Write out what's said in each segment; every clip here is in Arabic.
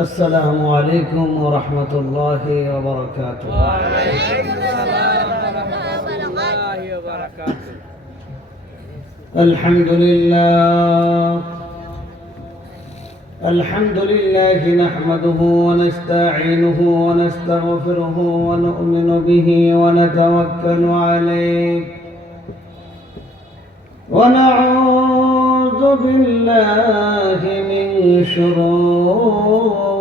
السلام عليكم ورحمة الله وبركاته. وعليكم السلام ورحمة الله وبركاته الحمد لله. الحمد لله نحمده ونستعينه ونستغفره ونؤمن به ونتوكل عليه. ونعوذ بالله من شرور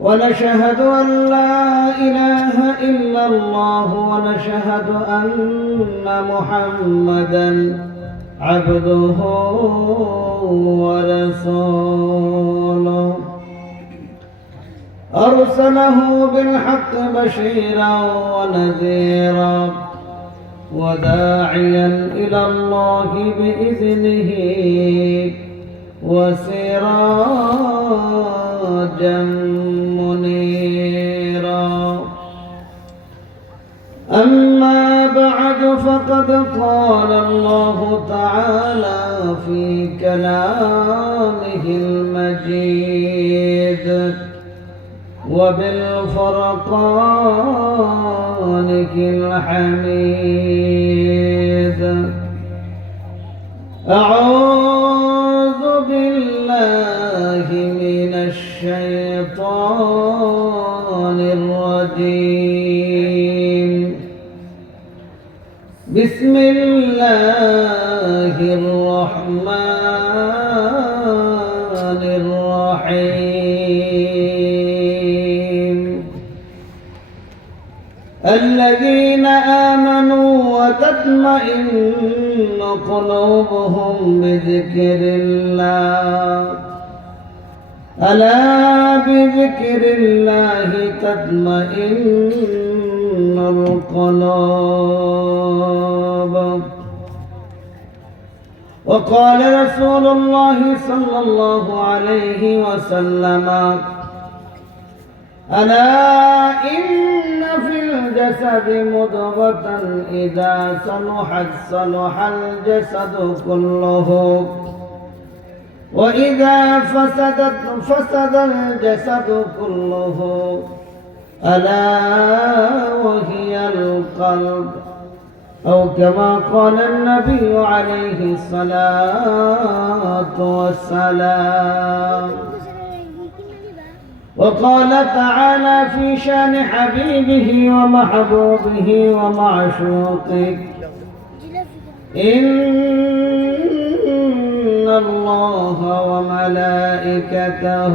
ونشهد أن لا إله إلا الله ونشهد أن محمدا عبده ورسوله. أرسله بالحق بشيرا ونذيرا وداعيا إلى الله بإذنه وسراجا فقد قال الله تعالى في كلامه المجيد وبالفرقان الحميد. أعوذ بالله من الشيطان بسم الله الرحمن الرحيم. الذين آمنوا وتطمئن قلوبهم بذكر الله. ألا بذكر الله تطمئن القلوب وقال رسول الله صلى الله عليه وسلم ألا إن في الجسد مضغة إذا صلحت صلح الجسد كله. وإذا فسدت فسد الجسد كله. ألا وهي القلب أو كما قال النبي عليه الصلاة والسلام. وقال تعالى في شأن حبيبه ومحبوبه ومعشوقه إن الله وملائكته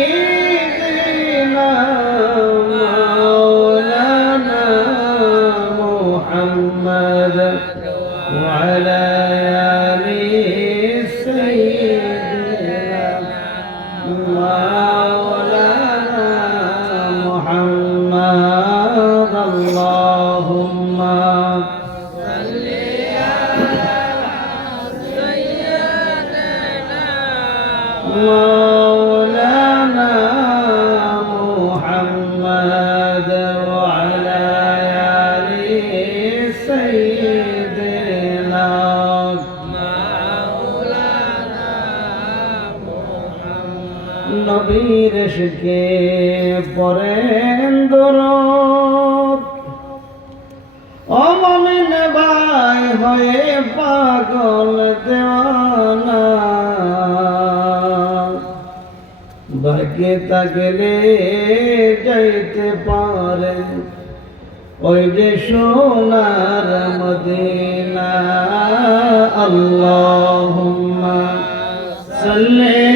مولانا محمد وعلى آل سيدنا নবীর শিখে পরেন দরদ অমমিন ভাই হয়ে পাগল দেওয়ানা ভাগ্যে থাকলে যাইতে পারেন ওই যে সোনার মদিনা আল্লাহ صل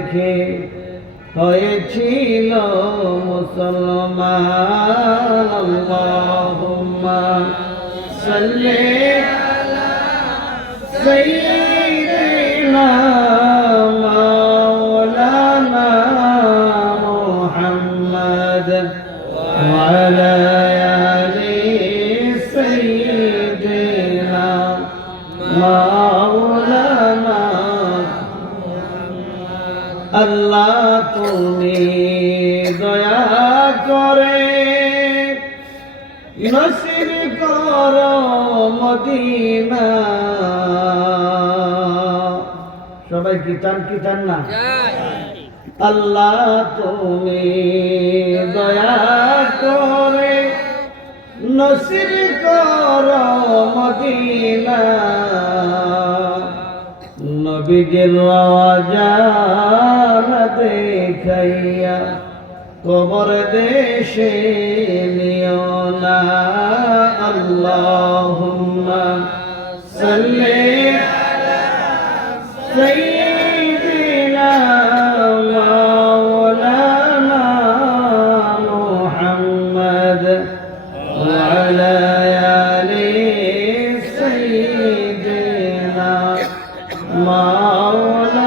দেখে হয়েছিল মুসলমান আল্লাহুম্মা সাল্লি আলা সাইয়্যিদিনা আল্লাহ তুমি দয়া করে নসির কর মদিনা। সবাই কি চান কি না? আল্লাহ তুমি দয়া করে নসির কর মদিনা। নবীজির রাজার দেখাইয়া কবর দেশে নিও না আল্লাহুম্মা সাল্লি سيدنا مولانا محمد وعلى آل سيدنا مولانا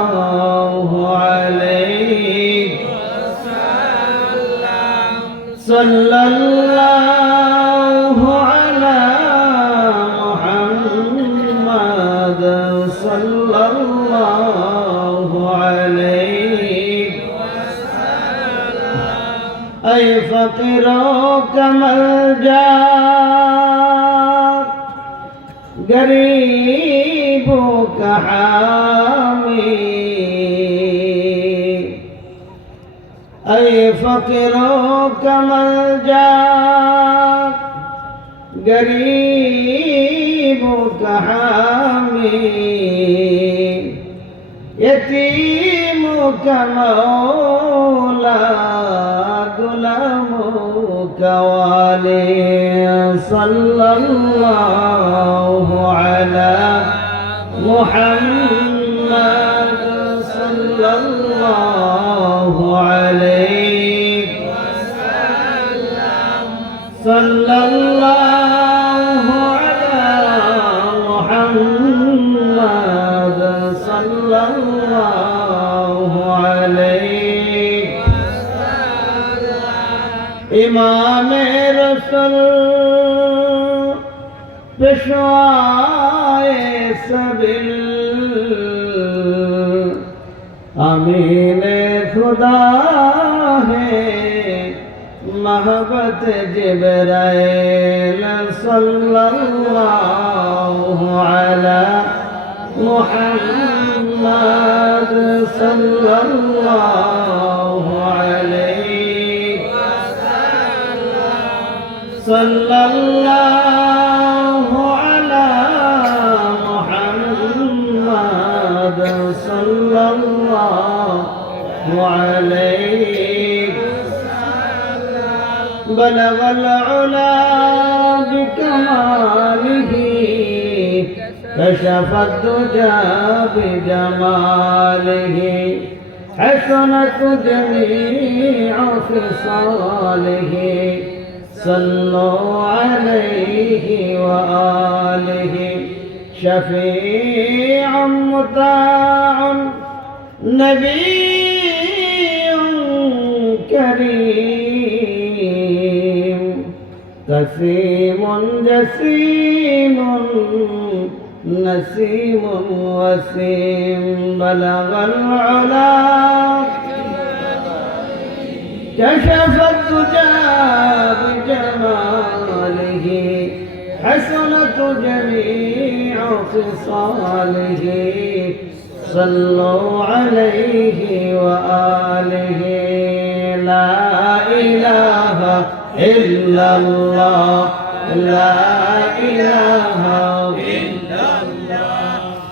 أي فقرك ملجأ قريبك حامي أي فقرك ملجأ قريبك حامي يتيمك مولا غلامك والي صلى الله على محمد صلى الله صلى الله عليه امام رسول بشوائے سبل امین خدا ہے محبت جبرائیل صلی اللہ علیہ محمد صلى الله عليه صلى الله على محمد صلى الله عليه بلغ العلا بكماله كشف الدجى بجماله حسنت جميع خصاله. صلوا عليه وآله. شفيع مطاع نبي كريم. كسيم جسيم نسيم وسيم بلغ العلا. كشف الدجى بجماله حسنت جميع خصاله. صلوا عليه وآله. لا إله إلا الله لا إله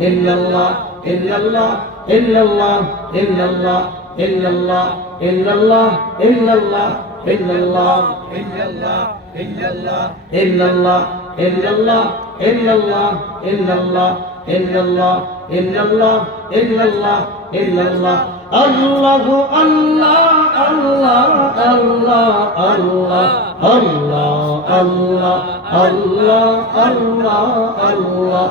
إلا الله إلا الله إلا الله إلا الله إلا الله إلا الله إلا الله إلا الله إلا الله إلا الله إلا الله إلا الله إلا الله إلا الله إلا الله إلا الله إلا الله إلا الله الله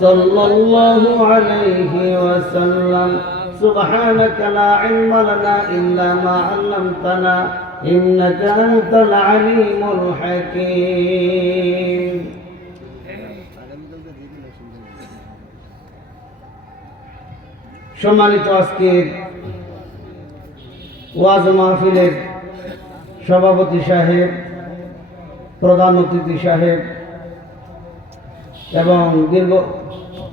صلى الله عليه وسلم سبحانك لا علم لنا إلا ما علمتنا إنك أنت العليم الحكيم সম্মানিত আজকের ওয়াজ মাহফিলের সভাপতি সাহেব প্রধান অতিথি সাহেব এবং দীর্ঘ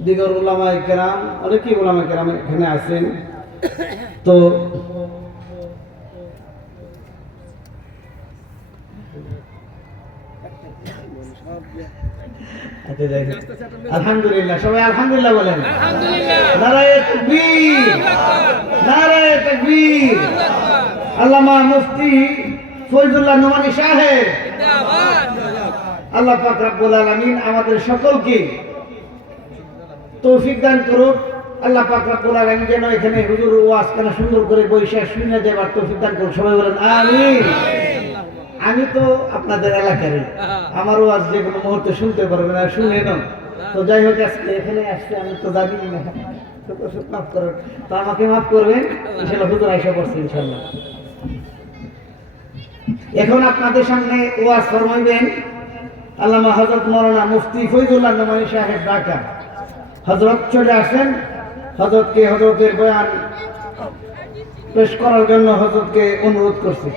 দিগর উলামায় কেরাম অনেকই উলামা কেরাম এখানে আছেন। তো। আলহামদুলিল্লাহ সবাই আলহামদুলিল্লাহ বলেন। নারায়ে তাকবীর। নারায়ে তাকবীর। আল্লামা মুফতি ফয়জুল্লাহ নোমানী সাহেব। আল্লাহ পাক রব্বুল আলামিন আমাদের সকলকে তৌফিক দান করুক। আল্লাহ পাক রব্বুল আলামিন যেন এখানে হুজুর ওয়াজ কেন সুন্দর করে বৈশা শুনে দেবার তৌফিক দান করুক। সবাই বলেন, আমিন। আমি তো আপনাদের এলাকারই। আমার ওয়াজ যে কোনো মুহূর্তে শুনতে পারবেন আর শুনে নাও তো যাই হোক, আজকে এখানে আসতে আমি তো জানি না। মাফ তো আমাকে মাফ করবেন। ইনশাল্লাহ হুজুর আইসা ইনশাল্লাহ। এখন আপনাদের সামনে ওয়াজ ফরমাইবেন। আল্লামা হজরত মৌলানা মুফতি ফৈজুল্লাহ নোমানি সাহেব ঢাকা। হজরত চলে আসেন। হজরতকে হজরতের বয়ান পেশ করার জন্য হজরতকে অনুরোধ করছি।